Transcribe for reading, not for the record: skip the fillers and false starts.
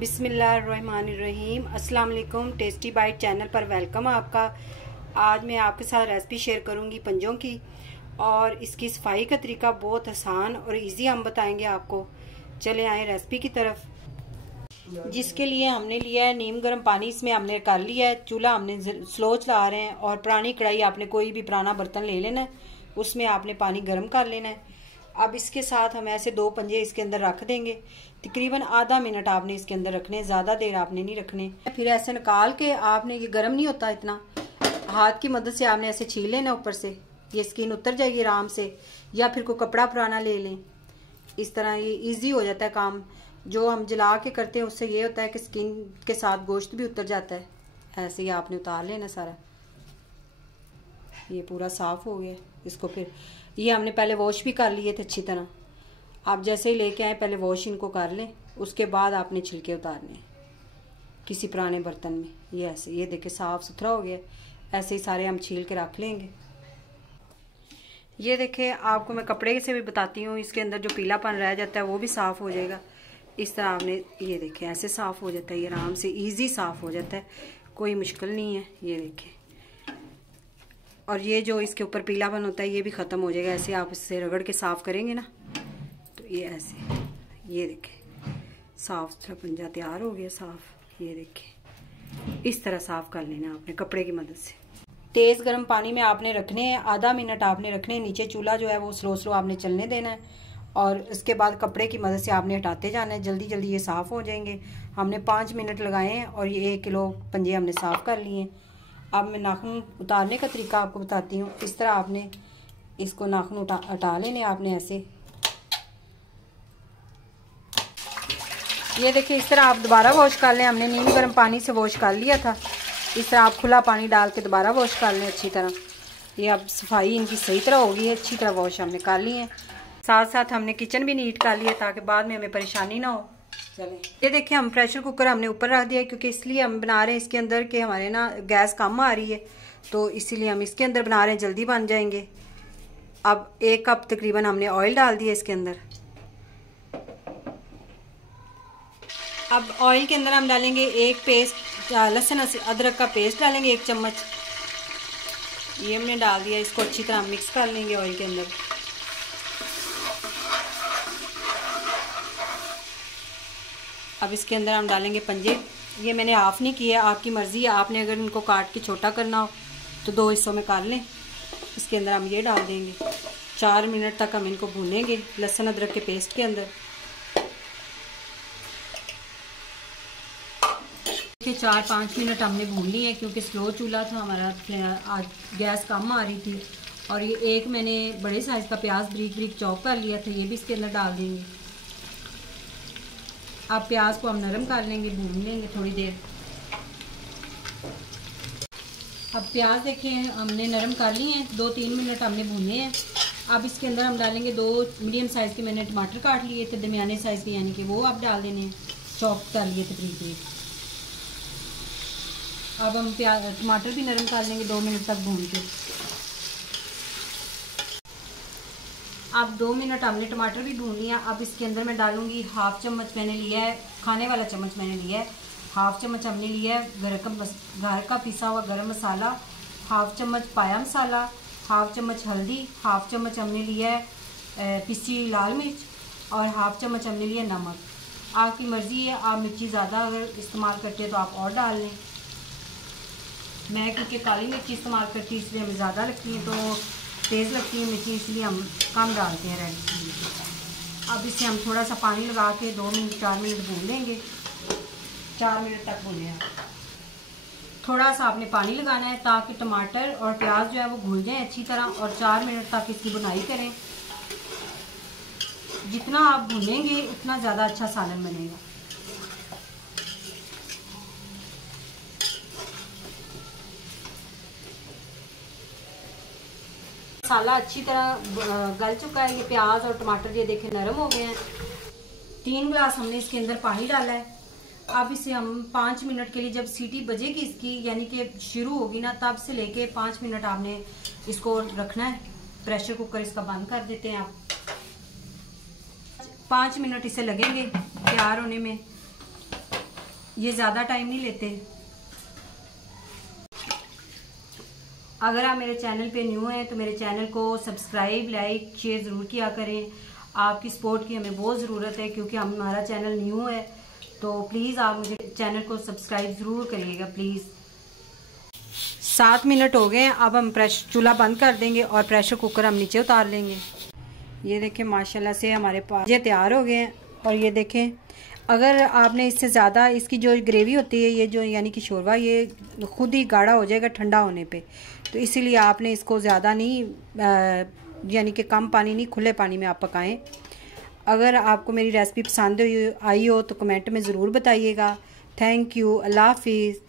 बिस्मिल्लाहिर्रहमानिर्रहीम। अस्सलाम वालेकुम। टेस्टी बाइट चैनल पर वेलकम आपका। आज मैं आपके साथ रेसिपी शेयर करूंगी पंजों की, और इसकी सफाई का तरीका बहुत आसान और इजी हम बताएंगे आपको। चले आए रेसिपी की तरफ। जिसके लिए हमने लिया है नीम गर्म पानी, इसमें हमने कर लिया है। चूल्हा हमने स्लो चला रहे हैं, और पुरानी कढ़ाई, आपने कोई भी पुराना बर्तन ले लेना है, उसमें आपने पानी गर्म कर लेना है। अब इसके साथ हम ऐसे 2 पंजे इसके अंदर रख देंगे। तकरीबन आधा मिनट आपने इसके अंदर रखने, ज़्यादा देर आपने नहीं रखने। फिर ऐसे निकाल के आपने, ये गर्म नहीं होता इतना, हाथ की मदद से आपने ऐसे छील लेना ऊपर से, ये स्किन उतर जाएगी आराम से। या फिर कोई कपड़ा पुराना ले लें, इस तरह ये इजी हो जाता है काम। जो हम जला के करते हैं उससे ये होता है कि स्किन के साथ गोश्त भी उतर जाता है। ऐसे ही आपने उतार लेना सारा। ये पूरा साफ हो गया। इसको फिर ये हमने पहले वॉश भी कर लिए थे अच्छी तरह। आप जैसे ही लेके आए पहले वॉश इनको कर लें, उसके बाद आपने छिलके उतारने हैं किसी पुराने बर्तन में। ये ऐसे, ये देखे साफ सुथरा हो गया। ऐसे ही सारे हम छील के रख लेंगे। ये देखे, आपको मैं कपड़े से भी बताती हूँ, इसके अंदर जो पीलापन रह जाता है वो भी साफ हो जाएगा। इस तरह आपने, ये देखें ऐसे साफ हो जाता है, ये आराम से इजी साफ हो जाता है, कोई मुश्किल नहीं है। ये देखें, और ये जो इसके ऊपर पीलापन होता है ये भी ख़त्म हो जाएगा। ऐसे आप इससे रगड़ के साफ़ करेंगे ना, तो ये ऐसे, ये देखें साफ़ सुथरा पंजा तैयार हो गया साफ़। ये देखें, इस तरह साफ़ कर लेना आपने कपड़े की मदद से। तेज़ गर्म पानी में आपने रखने हैं, आधा मिनट आपने रखने हैं। नीचे चूल्हा जो है वो स्लो स्लो आपने चलने देना है, और इसके बाद कपड़े की मदद से आपने हटाते जाना है। जल्दी जल्दी ये साफ़ हो जाएंगे। हमने 5 मिनट लगाए हैं, और ये 1 किलो पंजे हमने साफ़ कर लिए हैं। अब मैं नाखून उतारने का तरीका आपको बताती हूँ। इस तरह आपने इसको नाखून हटा लेने आपने ऐसे। ये देखिए, इस तरह आप दोबारा वॉश कर लें। हमने नीम गर्म पानी से वॉश कर लिया था। इस तरह आप खुला पानी डाल के दोबारा वॉश कर लें अच्छी तरह। ये अब सफाई इनकी सही तरह हो गई है, अच्छी तरह वॉश हमने कर ली है। साथ साथ हमने किचन भी नीट कर लिया ताकि बाद में हमें परेशानी ना हो। चलें, ये देखिए, हम प्रेशर कुकर हमने ऊपर रख दिया है, क्योंकि इसलिए हम बना रहे हैं इसके अंदर कि हमारे ना गैस कम आ रही है, तो इसीलिए हम इसके अंदर बना रहे हैं, जल्दी बन जाएंगे। अब 1 कप तकरीबन हमने ऑयल डाल दिया इसके अंदर। अब ऑयल के अंदर हम डालेंगे 1 पेस्ट लहसुन अदरक का पेस्ट डालेंगे, 1 चम्मच। ये हमने डाल दिया। इसको अच्छी तरह मिक्स कर लेंगे ऑयल के अंदर। अब इसके अंदर हम डालेंगे पंजे। ये मैंने हाफ नहीं किया, आपकी मर्ज़ी है। आपने अगर इनको काट के छोटा करना हो तो 2 हिस्सों में कर लें। इसके अंदर हम ये डाल देंगे। 4 मिनट तक हम इनको भूनेंगे लहसुन अदरक के पेस्ट के अंदर। देखिए, 4-5 मिनट हमने भून ली है, क्योंकि स्लो चूल्हा था हमारा, आज गैस कम आ रही थी। और ये एक मैंने बड़े साइज़ का प्याज बारीक बारीक चॉप कर लिया था, ये भी इसके अंदर डाल देंगे। अब प्याज को हम नरम कर लेंगे, भून लेंगे थोड़ी देर। अब प्याज देखें हमने नरम कर लिए हैं, 2-3 मिनट हमने भूने हैं। अब इसके अंदर हम डालेंगे 2 मीडियम साइज़ के मैंने टमाटर काट लिए थे, दरमियाने साइज़ के, यानी कि वो आप डाल देने हैं, चॉप कर लिए थे बारीक। अब हम टमाटर भी नरम कर लेंगे 2 मिनट तक भून के। अब 2 मिनट हमने टमाटर भी भून लिया। अब इसके अंदर मैं डालूंगी 1/2 चम्मच मैंने लिया है, खाने वाला चम्मच मैंने लिया है। 1/2 चम्मच हमने लिया है घर का पिसा हुआ गरम मसाला, 1/2 चम्मच पाया मसाला, 1/2 चम्मच हल्दी, 1/2 चम्मच हमने लिया है पिसी लाल मिर्च, और 1/2 चम्मच हमने लिया नमक। आपकी मर्ज़ी है, आप मिर्ची ज़्यादा अगर इस्तेमाल करते हैं तो आप और डाल लें। मैं क्योंकि काली मिर्ची इस्तेमाल करती हूँ, इसलिए हमें ज़्यादा लगती है, तो तेज़ लगती है मिर्ची, इसलिए हम कम डालते हैं रेड चिली। अब इसे हम थोड़ा सा पानी लगा के 2-4 मिनट भून लेंगे। 4 मिनट तक भूने हैं। थोड़ा सा आपने पानी लगाना है ताकि टमाटर और प्याज जो है वो घुल जाए अच्छी तरह, और 4 मिनट तक इसकी बुनाई करें। जितना आप भूनेंगे उतना ज़्यादा अच्छा सालन बनेगा। मसाला अच्छी तरह गल चुका है। ये प्याज और टमाटर ये देखें नरम हो गए हैं। 3 गिलास हमने इसके अंदर पानी डाला है। अब इसे हम 5 मिनट के लिए, जब सीटी बजेगी इसकी, यानी कि शुरू होगी ना, तब से लेके 5 मिनट आपने इसको रखना है। प्रेशर कुकर इसका बंद कर देते हैं। आप 5 मिनट इसे लगेंगे तैयार होने में। ये ज़्यादा टाइम नहीं लेते। अगर आप मेरे चैनल पे न्यू हैं तो मेरे चैनल को सब्सक्राइब, लाइक, शेयर ज़रूर किया करें। आपकी सपोर्ट की हमें बहुत ज़रूरत है क्योंकि हमारा चैनल न्यू है। तो प्लीज़ आप मुझे चैनल को सब्सक्राइब ज़रूर करिएगा प्लीज़। 7 मिनट हो गए हैं। अब हम चूल्हा बंद कर देंगे और प्रेशर कुकर हम नीचे उतार लेंगे। ये देखें माशाल्लाह से हमारे पास ये तैयार हो गए हैं। और ये देखें, अगर आपने इससे ज़्यादा इसकी जो ग्रेवी होती है, ये जो यानी कि शोरबा, ये खुद ही गाढ़ा हो जाएगा ठंडा होने पे। तो इसीलिए आपने इसको ज़्यादा नहीं यानी कि कम पानी नहीं, खुले पानी में आप पकाएं। अगर आपको मेरी रेसिपी पसंद आई हो तो कमेंट में ज़रूर बताइएगा। Thank you. अल्लाह हाफिज़।